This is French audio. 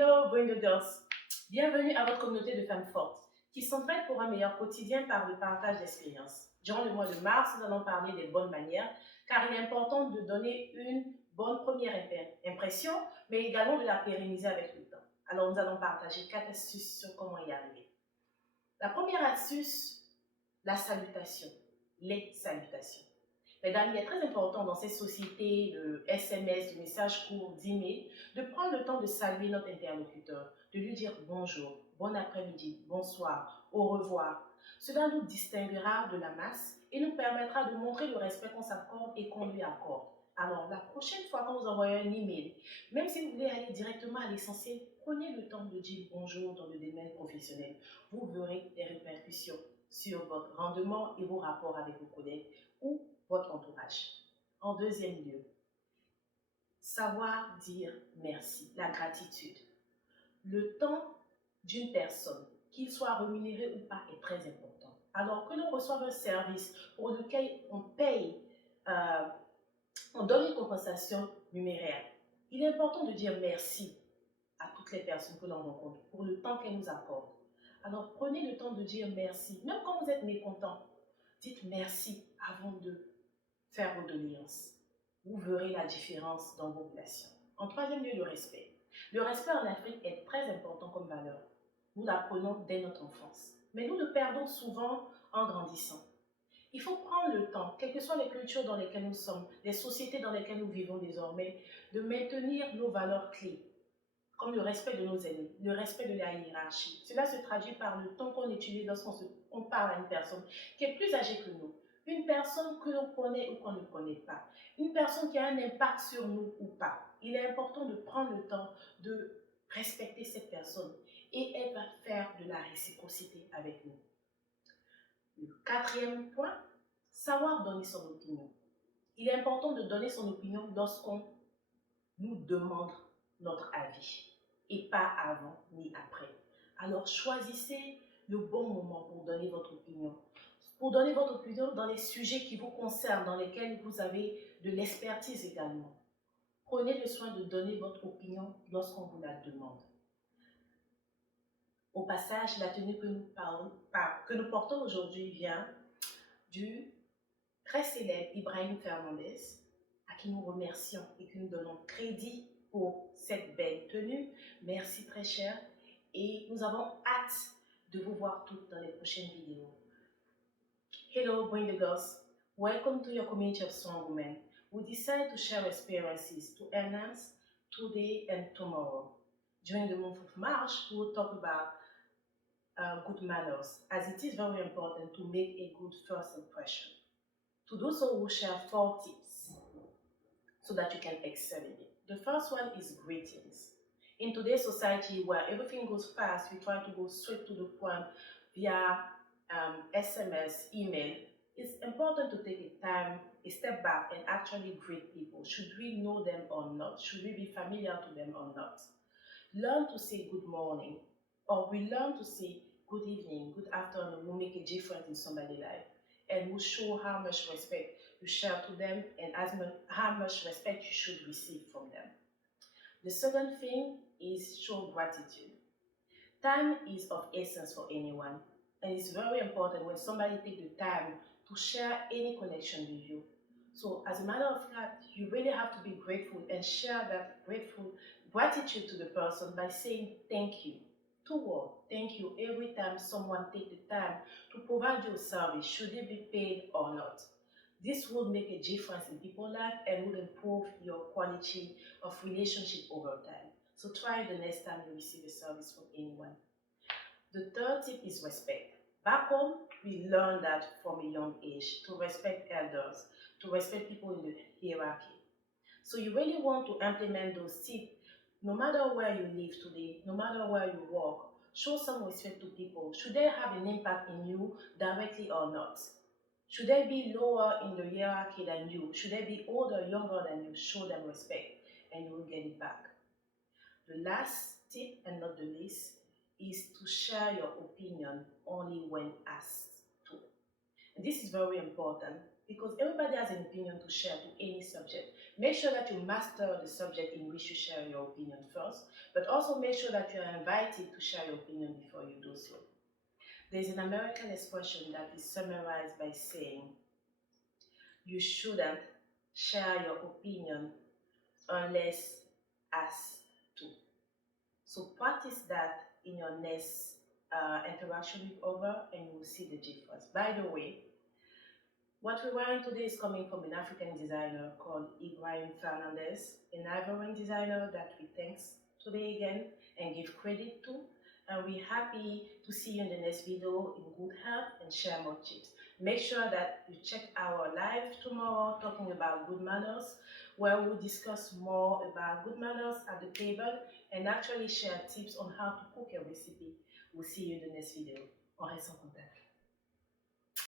Hello, Bring the Girls. Bienvenue à votre communauté de femmes fortes qui s'entraident pour un meilleur quotidien par le partage d'expériences. Durant le mois de mars, nous allons parler des bonnes manières car il est important de donner une bonne première impression, mais également de la pérenniser avec le temps. Alors, nous allons partager 4 astuces sur comment y arriver. La première astuce, la salutation, les salutations. Mesdames, il est très important dans ces sociétés de SMS, de messages courts, d'emails, de prendre le temps de saluer notre interlocuteur, de lui dire bonjour, bon après-midi, bonsoir, au revoir. Cela nous distinguera de la masse et nous permettra de montrer le respect qu'on s'accorde et qu'on lui accorde. Alors, la prochaine fois quand vous envoyez un email, même si vous voulez aller directement à l'essentiel, prenez le temps de dire bonjour dans le domaine professionnel. Vous verrez des répercussions sur votre rendement et vos rapports avec vos collègues ou votre entourage. En deuxième lieu, savoir dire merci, la gratitude. Le temps d'une personne, qu'il soit rémunéré ou pas, est très important. Alors que l'on reçoive un service pour lequel on paye, on donne une compensation numéraire, il est important de dire merci à toutes les personnes que l'on rencontre pour le temps qu'elles nous accordent. Alors prenez le temps de dire merci, même quand vous êtes mécontent, dites merci avant de faire vos doléances. Vous verrez la différence dans vos relations. En troisième lieu, le respect. Le respect en Afrique est très important comme valeur. Nous l'apprenons dès notre enfance, mais nous le perdons souvent en grandissant. Il faut prendre le temps, quelles que soient les cultures dans lesquelles nous sommes, les sociétés dans lesquelles nous vivons désormais, de maintenir nos valeurs clés, comme le respect de nos aînés, le respect de la hiérarchie. Cela se traduit par le temps qu'on utilise lorsqu'on parle à une personne qui est plus âgée que nous, une personne que l'on connaît ou qu'on ne connaît pas, une personne qui a un impact sur nous ou pas. Il est important de prendre le temps de respecter cette personne et elle va faire de la réciprocité avec nous. Le quatrième point, savoir donner son opinion. Il est important de donner son opinion lorsqu'on nous demande notre avis et pas avant ni après. Alors choisissez le bon moment pour donner votre opinion. Pour donner votre opinion dans les sujets qui vous concernent, dans lesquels vous avez de l'expertise également. Prenez le soin de donner votre opinion lorsqu'on vous la demande. Au passage, la tenue que nous portons aujourd'hui vient du très célèbre Ibrahim Fernandez, à qui nous remercions et que nous donnons crédit pour cette belle tenue. Merci très cher et nous avons hâte de vous voir toutes dans les prochaines vidéos. Hello, Bring the Girls. Welcome to your community of strong women. We decide to share experiences to enhance today and tomorrow. During the month of March, we will talk about good manners, as it is very important to make a good first impression. To do so, we'll share 4 tips so that you can excel in it. The first one is greetings. In today's society where everything goes fast, we try to go straight to the point via SMS, email. It's important to take a step back and actually greet people. Should we know them or not? Should we be familiar to them or not? Learn to say good morning, or we learn to say good evening, good afternoon will make a difference in somebody's life and will show how much respect you share to them and how much respect you should receive from them. The second thing is show gratitude. Time is of essence for anyone, and it's very important when somebody takes the time to share any connection with you. So as a matter of fact, you really have to be grateful and share that gratitude to the person by saying thank you. 2 words, thank you, every time someone takes the time to provide you a service, should it be paid or not. This would make a difference in people's life and would improve your quality of relationship over time. So try the next time you receive a service from anyone. The third tip is respect. Back home, we learned that from a young age, to respect elders, to respect people in the hierarchy. So you really want to implement those tips. No matter where you live today, no matter where you work, show some respect to people. Should they have an impact in you directly or not? Should they be lower in the hierarchy than you? Should they be older, younger than you? Show them respect and you will get it back. The last tip, and not the least, is to share your opinion only when asked to. And this is very important. because everybody has an opinion to share to any subject. Make sure that you master the subject in which you share your opinion first, but also make sure that you are invited to share your opinion before you do so. There's an American expression that is summarized by saying, you shouldn't share your opinion unless asked to. So practice that in your next interaction with others, and you will see the difference. By the way, what we're wearing today is coming from an African designer called Ibrahim Fernandez, an Ivorian designer that we thanks today again and give credit to. And we're happy to see you in the next video in good health and share more tips. Make sure that you check our live tomorrow talking about good manners, where we'll discuss more about good manners at the table and actually share tips on how to cook a recipe. We'll see you in the next video. On reste en contact.